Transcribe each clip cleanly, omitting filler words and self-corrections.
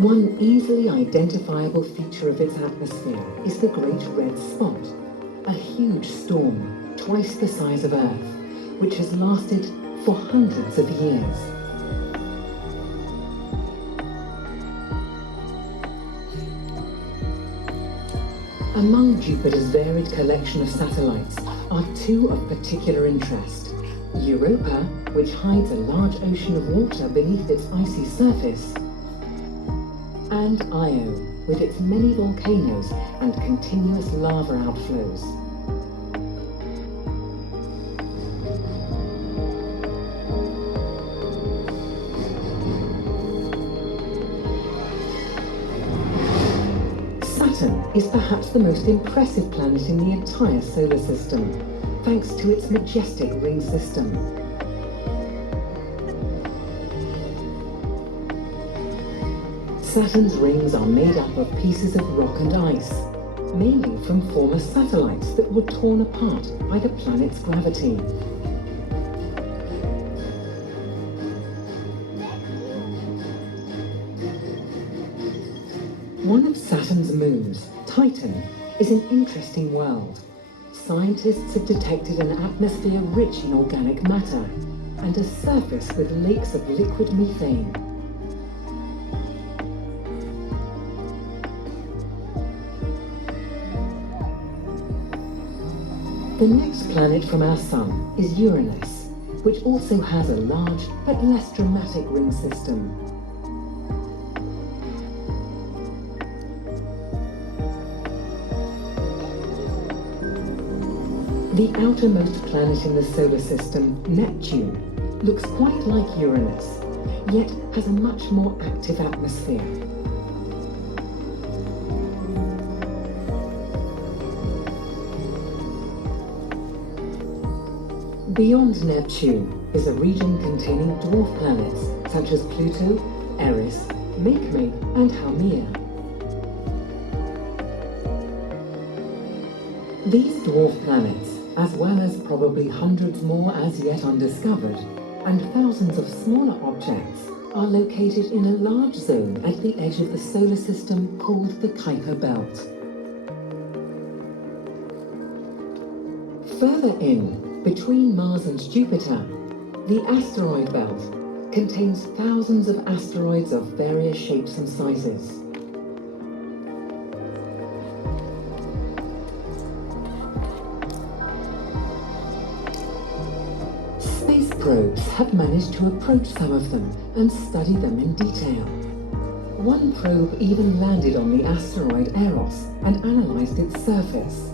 One easily identifiable feature of its atmosphere is the Great Red Spot, a huge storm twice the size of Earth, which has lasted for hundreds of years. Among Jupiter's varied collection of satellites are two of particular interest: Europa, which hides a large ocean of water beneath its icy surface, and Io, with its many volcanoes and continuous lava outflows. Saturn is perhaps the most impressive planet in the entire solar system, thanks to its majestic ring system. Saturn's rings are made up of pieces of rock and ice, mainly from former satellites that were torn apart by the planet's gravity. One of Saturn's moons, Titan, is an interesting world. Scientists have detected an atmosphere rich in organic matter and a surface with lakes of liquid methane. The next planet from our Sun is Uranus, which also has a large but less dramatic ring system. The outermost planet in the solar system, Neptune, looks quite like Uranus, yet has a much more active atmosphere. Beyond Neptune is a region containing dwarf planets such as Pluto, Eris, Makemake, and Haumea. These dwarf planets, as well as probably hundreds more as yet undiscovered, and thousands of smaller objects, are located in a large zone at the edge of the solar system called the Kuiper Belt. Further in, between Mars and Jupiter, the asteroid belt contains thousands of asteroids of various shapes and sizes. Space probes have managed to approach some of them and study them in detail. One probe even landed on the asteroid Eros and analyzed its surface.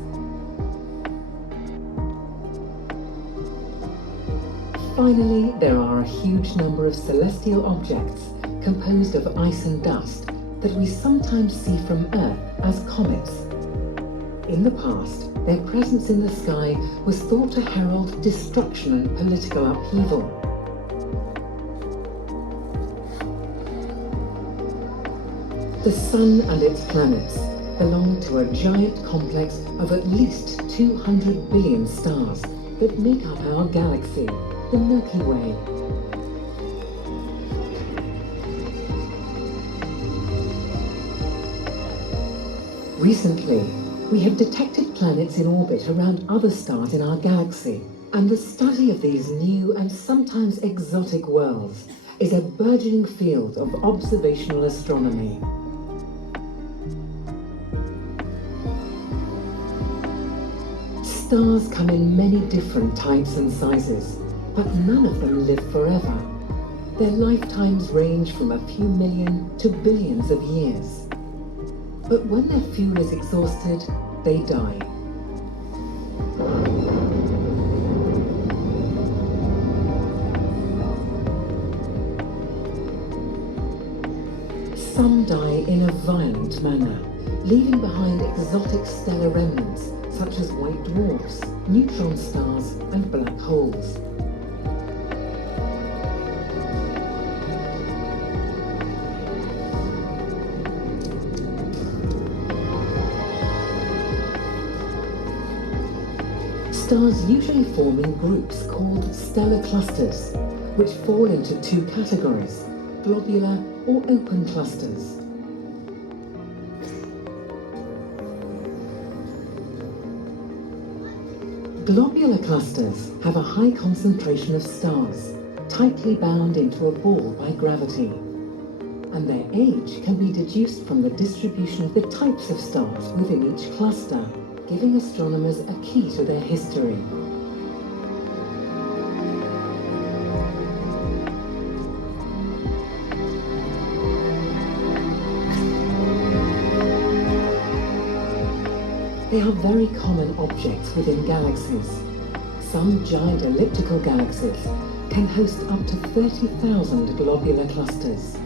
Finally, there are a huge number of celestial objects composed of ice and dust that we sometimes see from Earth as comets. In the past, their presence in the sky was thought to herald destruction and political upheaval. The Sun and its planets belong to a giant complex of at least 200 billion stars that make up our galaxy, the Milky Way. Recently, we have detected planets in orbit around other stars in our galaxy, and the study of these new and sometimes exotic worlds is a burgeoning field of observational astronomy. Stars come in many different types and sizes, but none of them live forever. Their lifetimes range from a few million to billions of years. But when their fuel is exhausted, they die. Some die in a violent manner, leaving behind exotic stellar remnants such as white dwarfs, neutron stars, and black holes. Stars usually form in groups called stellar clusters, which fall into two categories: globular or open clusters, Globular clusters have a high concentration of stars, tightly bound into a ball by gravity. And their age can be deduced from the distribution of the types of stars within each cluster, giving astronomers a key to their history. They are very common objects within galaxies. Some giant elliptical galaxies can host up to 30,000 globular clusters.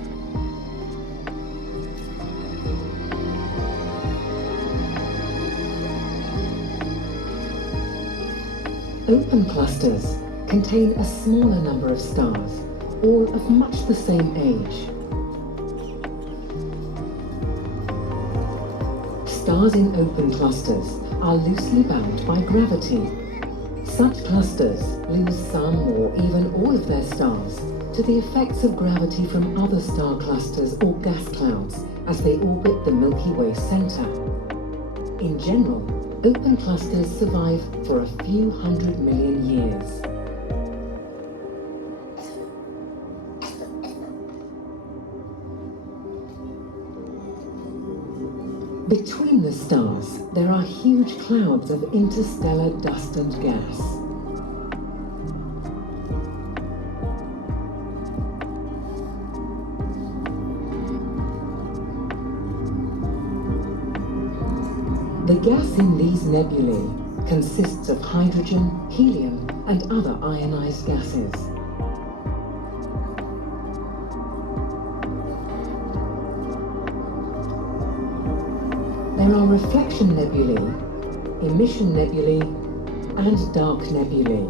Open clusters contain a smaller number of stars, all of much the same age. Stars in open clusters are loosely bound by gravity. Such clusters lose some or even all of their stars to the effects of gravity from other star clusters or gas clouds as they orbit the Milky Way center. In general, open clusters survive for a few 100 million years. Between the stars, there are huge clouds of interstellar dust and gas. The gas in these nebulae consists of hydrogen, helium, and other ionized gases. There are reflection nebulae, emission nebulae, and dark nebulae.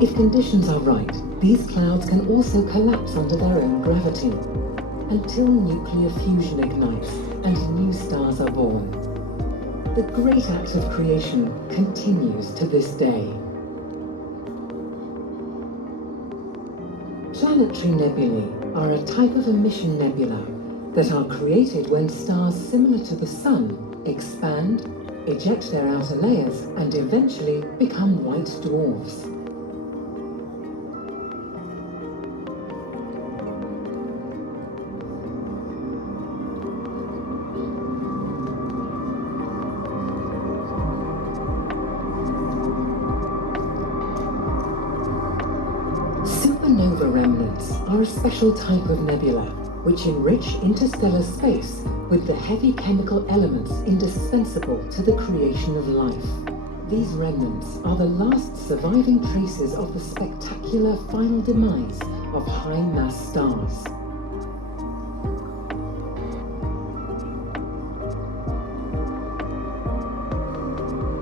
If conditions are right, these clouds can also collapse under their own gravity, until nuclear fusion ignites and new stars are born. The great act of creation continues to this day. Planetary nebulae are a type of emission nebula that are created when stars similar to the Sun expand, eject their outer layers, and eventually become white dwarfs. Supernova remnants are a special type of nebula which enrich interstellar space with the heavy chemical elements indispensable to the creation of life. These remnants are the last surviving traces of the spectacular final demise of high-mass stars.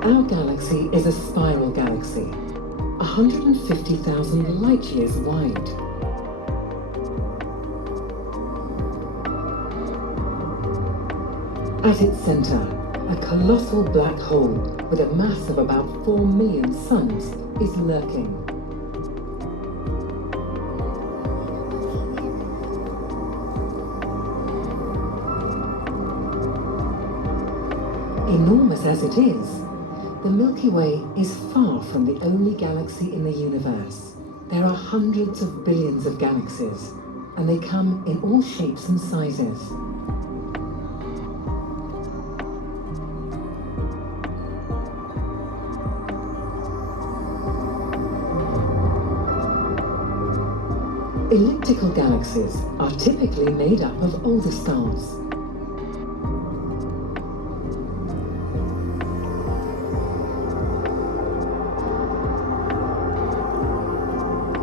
Our galaxy is a spiral galaxy, 150,000 light-years wide. At its center, a colossal black hole with a mass of about 4 million suns is lurking. Enormous as it is, the Milky Way is far from the only galaxy in the universe. There are hundreds of billions of galaxies, and they come in all shapes and sizes. Elliptical galaxies are typically made up of older stars.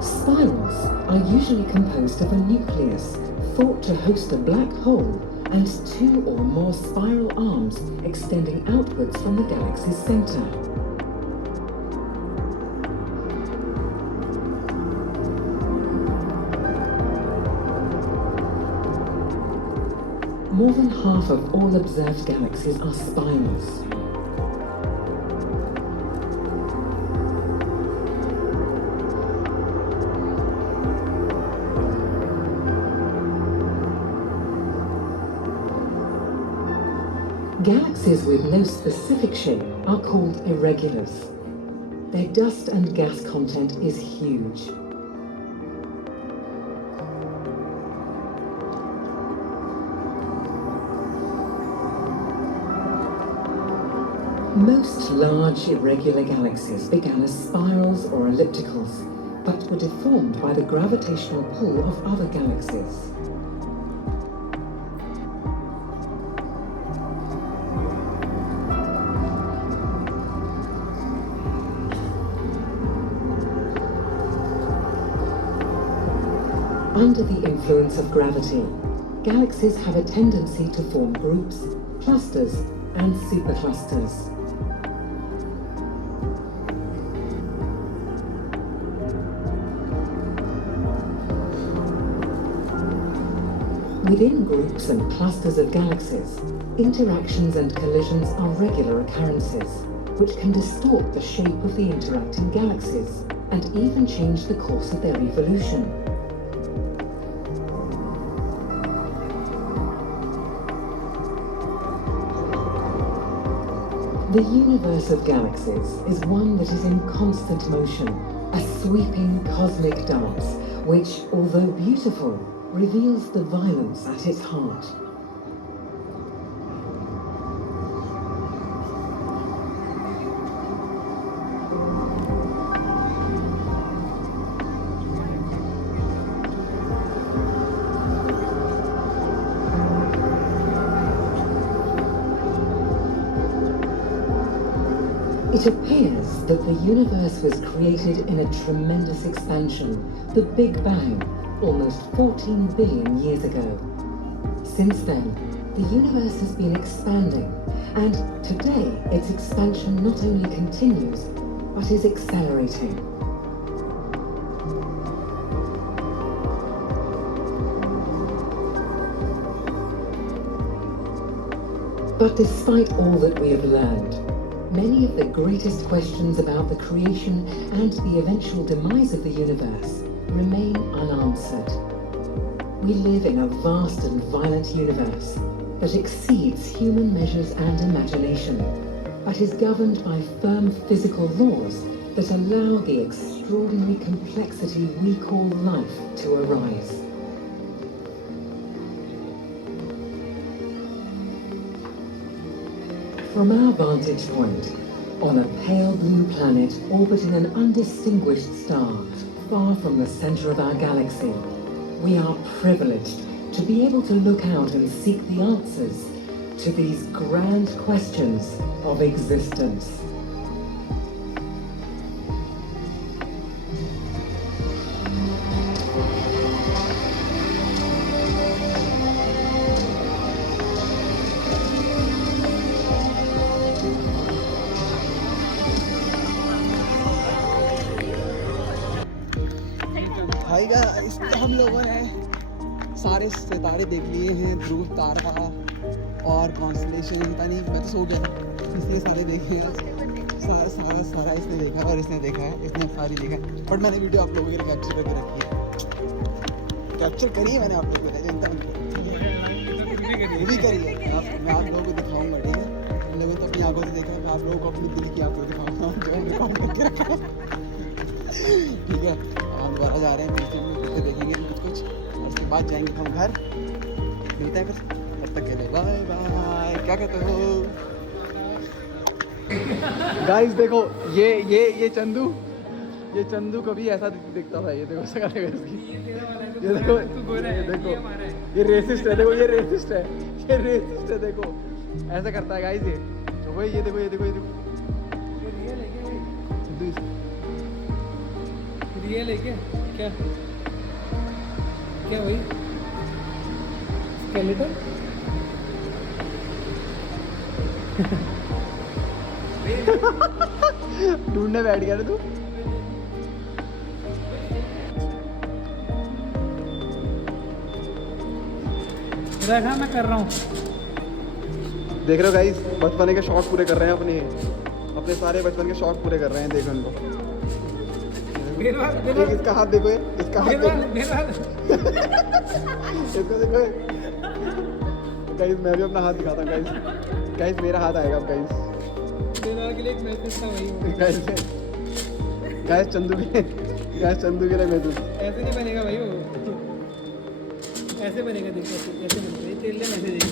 Spirals are usually composed of a nucleus thought to host a black hole and two or more spiral arms extending outwards from the galaxy's center. More than half of all observed galaxies are spirals. Galaxies with no specific shape are called irregulars. Their dust and gas content is huge. Most large irregular galaxies began as spirals or ellipticals, but were deformed by the gravitational pull of other galaxies. Under the influence of gravity, galaxies have a tendency to form groups, clusters, and superclusters. Within groups and clusters of galaxies, interactions and collisions are regular occurrences, which can distort the shape of the interacting galaxies and even change the course of their evolution. The universe of galaxies is one that is in constant motion, a sweeping cosmic dance, which, although beautiful, reveals the violence at its heart. It appears that the universe was created in a tremendous expansion, the Big Bang, almost 14 billion years ago. Since then, the universe has been expanding, and today its expansion not only continues, but is accelerating. But despite all that we have learned, many of the greatest questions about the creation and the eventual demise of the universe remain unanswered. We live in a vast and violent universe that exceeds human measures and imagination, but is governed by firm physical laws that allow the extraordinary complexity we call life to arise. From our vantage point, on a pale blue planet orbiting an undistinguished star far from the center of our galaxy, we are privileged to be able to look out and seek the answers to these grand questions of existence. भाई गाइस, हम लोगों ने सारे सितारे देख लिए हैं, ध्रुव तारा और कॉन्स्टलेशन, पता नहीं, मैं तो सो गया इसलिए सारे देख लिए हैं। सारा इसने देखा और इसने देखा है, इसने सारी देखा है, बट मैंने वीडियो आप लोगों के लिए कैप्चर करके रखी है, कैप्चर करी है मैंने आप लोगों के लिए, वो भी करी है। मैं आप लोगों को दिखाऊंगा, ठीक है? इन लोगों तो अपनी आंखों से देखा है, मैं आप लोगों को अपनी दिल की आंखों से दिखाऊंगा जो हमने रिकॉर्ड करके रखा है, ठीक है? हम दोबारा जा रहे हैं, फिर देखेंगे कुछ और उसके बाद जाएंगे हम घर। मिलते हैं फिर, तब तक के लिए बाय बाय। क्या कहते हो गाइस? देखो ये चंदू कभी ऐसा दिखता था, ये देखो शक्ल है इसकी, ये देखो ये रेसिस्ट है, देखो ये रेसिस्ट है, देखो ऐसा करता है गाइस ये। तो भाई ये देखो रियल है क्या? क्या भाई स्केलेटन? ढूंढने बैठ गया ना तू। देखा मैं कर रहा हूँ, देख रहे हो गाइस, बचपने के शौक पूरे कर रहे हैं, अपने सारे बचपन के शौक पूरे कर रहे हैं। देखो इनको, इसका हाथ देखो, इसका हाथ देखो, इसको देखो गाइस। मैं भी अपना हाथ दिखाता हूँ गाइस। गाइस मेरा हाथ आएगा अब गाइस। दिनार के लिए एक मैसेज था वही। गाइस चंदू के लिए मैसेज। ऐसे नहीं बनेगा भाई वो, ऐसे बनेगा। देखो ऐसे बनता है, तेरे लिए मैसेज है।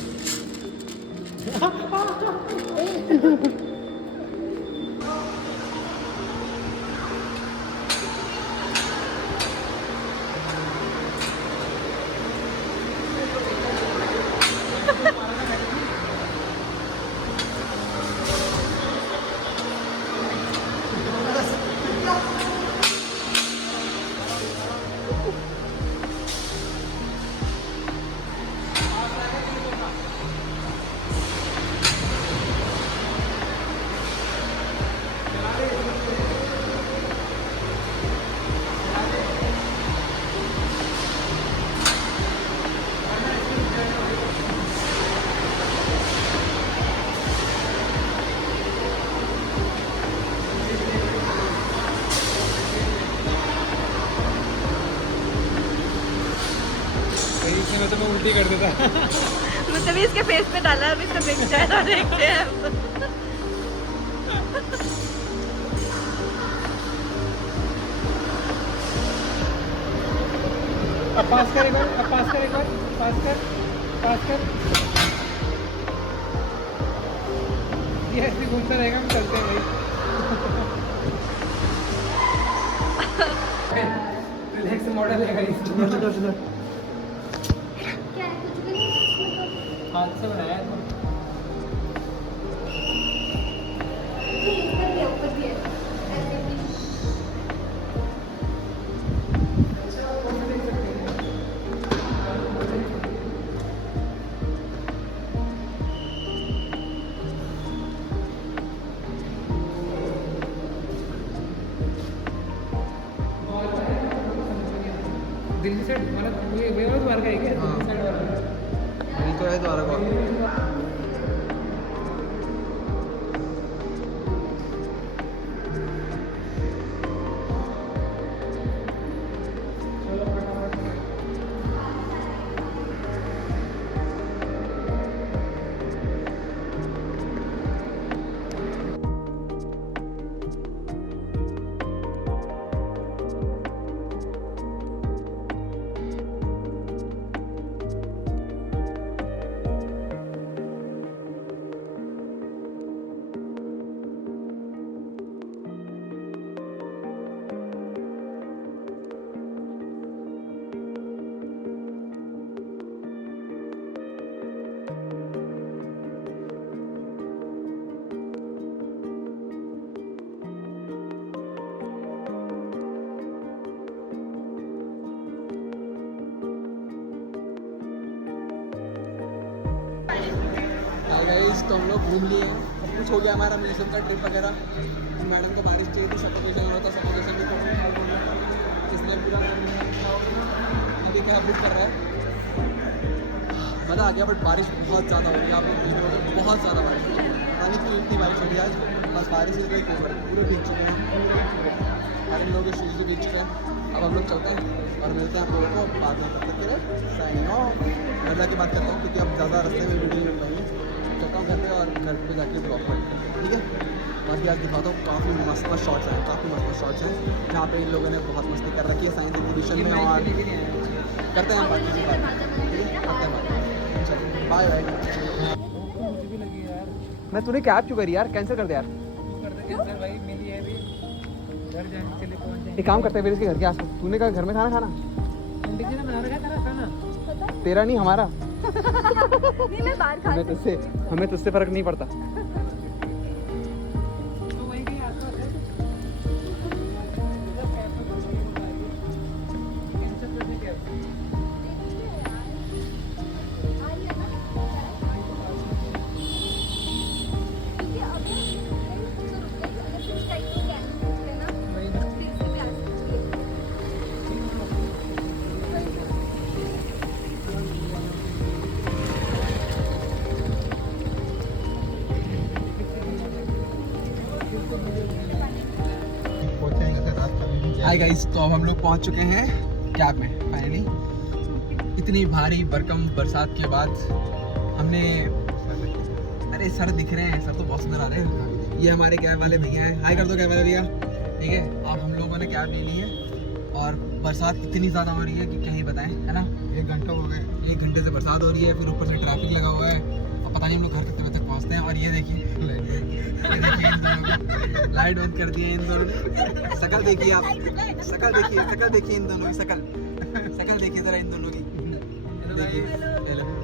इसमें तो मैं उल्टी कर देता। मतलब इसके फेस पे डाला, अभी इसका बिक जाए तो देखते हैं। अब पास कर एक बार, अब पास कर एक बार, पास कर, पास कर। ये ऐसे घूमता रहेगा, हम चलते हैं भाई। रिलैक्स मॉडल है गाइस। हाथ से बनाया है तो। दिल्ली साइड मतलब ये वे वाला द्वारका है क्या? दिल्ली साइड वाला यही तो है द्वारका। गाइस तो हम लोग घूम लिए हैं, सब कुछ हो गया हमारा म्यूजियम का ट्रिप वगैरह। मैडम को बारिश चाहिए थी, सफोकेशन हो रहा था, सफोकेशन भी इसलिए पूरा अभी क्या बुक कर रहा है। मज़ा आ गया बट बारिश बहुत ज़्यादा हो रही है, आप लोग देख रहे हो बहुत ज़्यादा बारिश हो रही है। पानी की इतनी बारिश हो रही है आज, बस बारिश से कोई पूरे भीग चुके हैं, हर इन लोगों के शूज़ भी भीग चुके हैं। अब हम लोग चलते हैं और मिलते हैं आप लोगों को बाद में। तब तक के लिए साइनिंग ऑफ। बिरला की बात करता हूँ क्योंकि अब ज़्यादा रास्ते में वीडियो नहीं मिल पाएंगे, चलता हूँ घर पे और घर पे जाके ब्लॉग करते हैं, ठीक है। बाकी आज दिखाता हूँ, काफ़ी मस्त मस्त शॉट्स हैं, काफ़ी मस्त मस्त शॉट्स हैं जहाँ पे इन लोगों ने बहुत मस्ती कर रखी है साइंस एग्जीबिशन में। और करते हैं बाकी की बात, ठीक है, करते हैं बात। चलो बाय बाय। मुझे भी लगी यार। मैं तूने कैब क्यों करी यार, कैंसिल कर दे यार। तू कर दे कैंसिल भाई, मिली है अभी, घर जाने के लिए पहुंच जाएंगे। एक काम करते हैं फिर इसके घर के आस पास। तूने कहा घर में खाना खाना, पंडित जी ने बना रखा है तेरा खाना। तेरा नहीं हमारा। नहीं मैं बाहर खा सकती हूँ। हमें तुझसे फर्क नहीं पड़ता। तो वही के आसपास है। कैंसिल कर दे कैब। हाय गाइस, तो अब हम लोग पहुंच चुके हैं कैब में फाइनली। इतनी भारी भरकम बरसात के बाद हमने अरे सर दिख रहे हैं, सर तो बहुत सुंदर आ रहे हैं। ये हमारे कैब वाले भैया हैं, हाय कर दो कैब वाले भैया। ठीक है, अब हम लोगों ने कैब ले ली है और बरसात इतनी ज़्यादा हो रही है कि क्या ही बताएं, है ना। 1 घंटा हो गया, 1 घंटे से बरसात हो रही है, फिर ऊपर से ट्रैफिक लगा हुआ है और पता नहीं हम लोग घर कितने बजे तक पहुँचते हैं। और ये देखिए, ये देखिए इन दोनों को लाइट बंद कर दी है इन दोनों ने। शकल देखिए आप, शकल देखिए इन दोनों की शकल देखिए ज़रा इन दोनों की।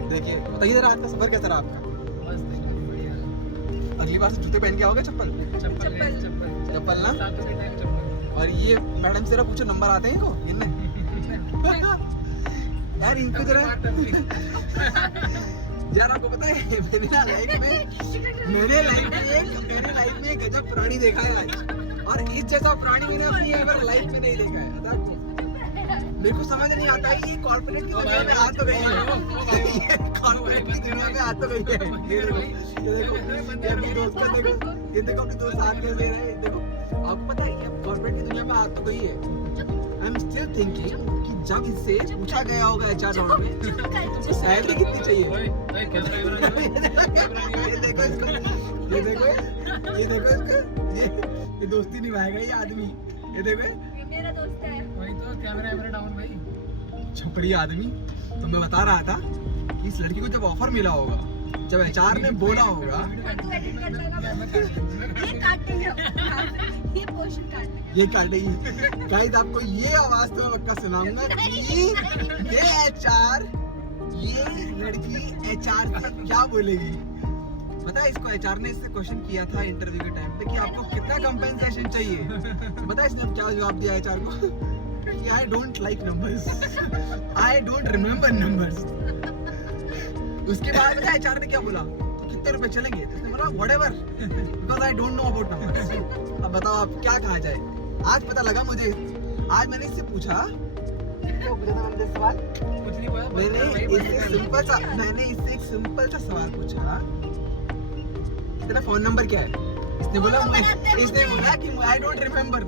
देखिए बताइए जरा आपका सफर कैसा रहा आपका? अगली बार से जूते पहन के आओगे? चप्पल ना। और ये मैडम से पूछो नंबर आते हैं इनको गिनने? यार इनको जरा यार आपको पता है मेरी ना लाइफ में एक गजब प्राणी देखा है आज, और इस जैसा प्राणी मैंने अपनी एवर लाइफ में नहीं देखा है। मेरे को समझ नहीं आता है ये कॉर्पोरेट की दुनिया में आ तो गई है, कॉर्पोरेट की दुनिया में आ तो गई है। ये देखो ये अपने दोस्त का देखो, ये देखो अपने दोस्त साथ में ले रहे हैं। देखो आपको पता है ये कॉर्पोरेट की दुनिया में आ तो गई है। आई एम स्टिल थिंकिंग कि जब इससे पूछा गया होगा एचआर राउंड में तुमको सैलरी कितनी चाहिए, ये देखो इसको, ये दोस्ती निभाएगा ये आदमी। ये देखो मेरा दोस्त है। वही तो कैमरा डाउन भाई। छपड़ी आदमी। तो मैं बता रहा था कि इस लड़की को जब ऑफर मिला होगा, जब एचआर ने बोला होगा, ये काटेगी। गाइस आपको ये आवाज तो मैं पक्का सुनाऊंगा कि ये एचआर, ये लड़की एचआर से क्या बोलेगी। पता है इसको एचआर ने इससे क्वेश्चन किया था इंटरव्यू के टाइम पे कि आपको कितना कंपेंसेशन चाहिए। पता है इसने क्या जवाब दिया एचआर को? कि I don't like numbers, I don't remember numbers. उसके बाद पता है एचआर ने क्या बोला? तो कितने रुपए चलेंगे? तो उसने बोला whatever, because I don't know about numbers. अब बताओ आप क्या कहा जाए। आज पता लगा मुझे, आज मैंने इससे पूछा, क्या पूछा था मैंने सवाल? कुछ नहीं बोला। मैंने इससे एक सिंपल सा सवाल पूछा, तेरा फोन नंबर क्या है? इसने बोला कि I don't remember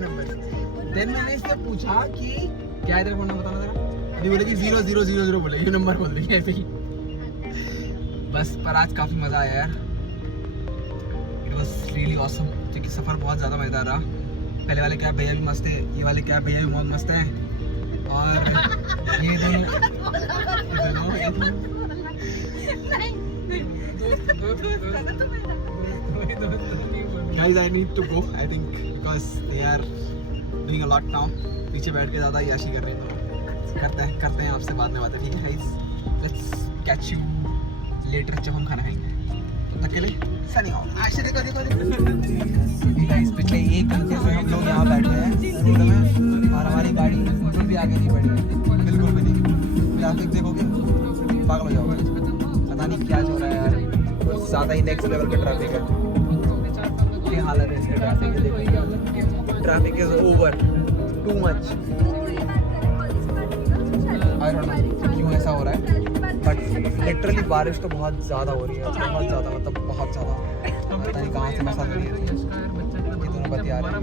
number. Then मैंने इससे पूछा कि क्या है तेरा फोन नंबर, बताना जरा। अभी बोले कि 0000 बोले, ये नंबर बोल रही है ऐसे ही। बस पर आज काफी मजा आया यार, इट वाज रियली ऑसम। क्योंकि सफर बहुत ज्यादा मजेदार रहा। पहले वाले कैब भैया भी मस्त है, ये वाले कैब भैया भी बहुत मस्त है। और ये Guys, I need to go. I think because they are doing a lot now. पीछे बैठ के ज़्यादा याशी कर रहे हैं, तो करते हैं आपसे बाद में बातें। ठीक है guys, let's catch you later जब हम खाना खाएंगे। तब तक के लिए सनी हो। Guys, पिछले 1 घंटे से हम लोग यहाँ बैठे हैं और हमारी गाड़ी बिल्कुल भी आगे नहीं बढ़ी है, बिल्कुल भी नहीं। ट्रैफिक देखोगे पागल हो जाओगे, पता नहीं क्या हो रहा है यार, कुछ ज़्यादा ही नेक्स्ट लेवल का ट्रैफिक है। ये हालत है इसके ट्रैफिक की, देखो traffic is over too much. I don't know क्यों ऐसा हो रहा है, बट लिटरली बारिश तो बहुत ज़्यादा हो रही है, बहुत ज़्यादा, मतलब बहुत ज़्यादा। पता नहीं कहाँ से मसा हो रही है, ये दोनों बतिया रहे हैं।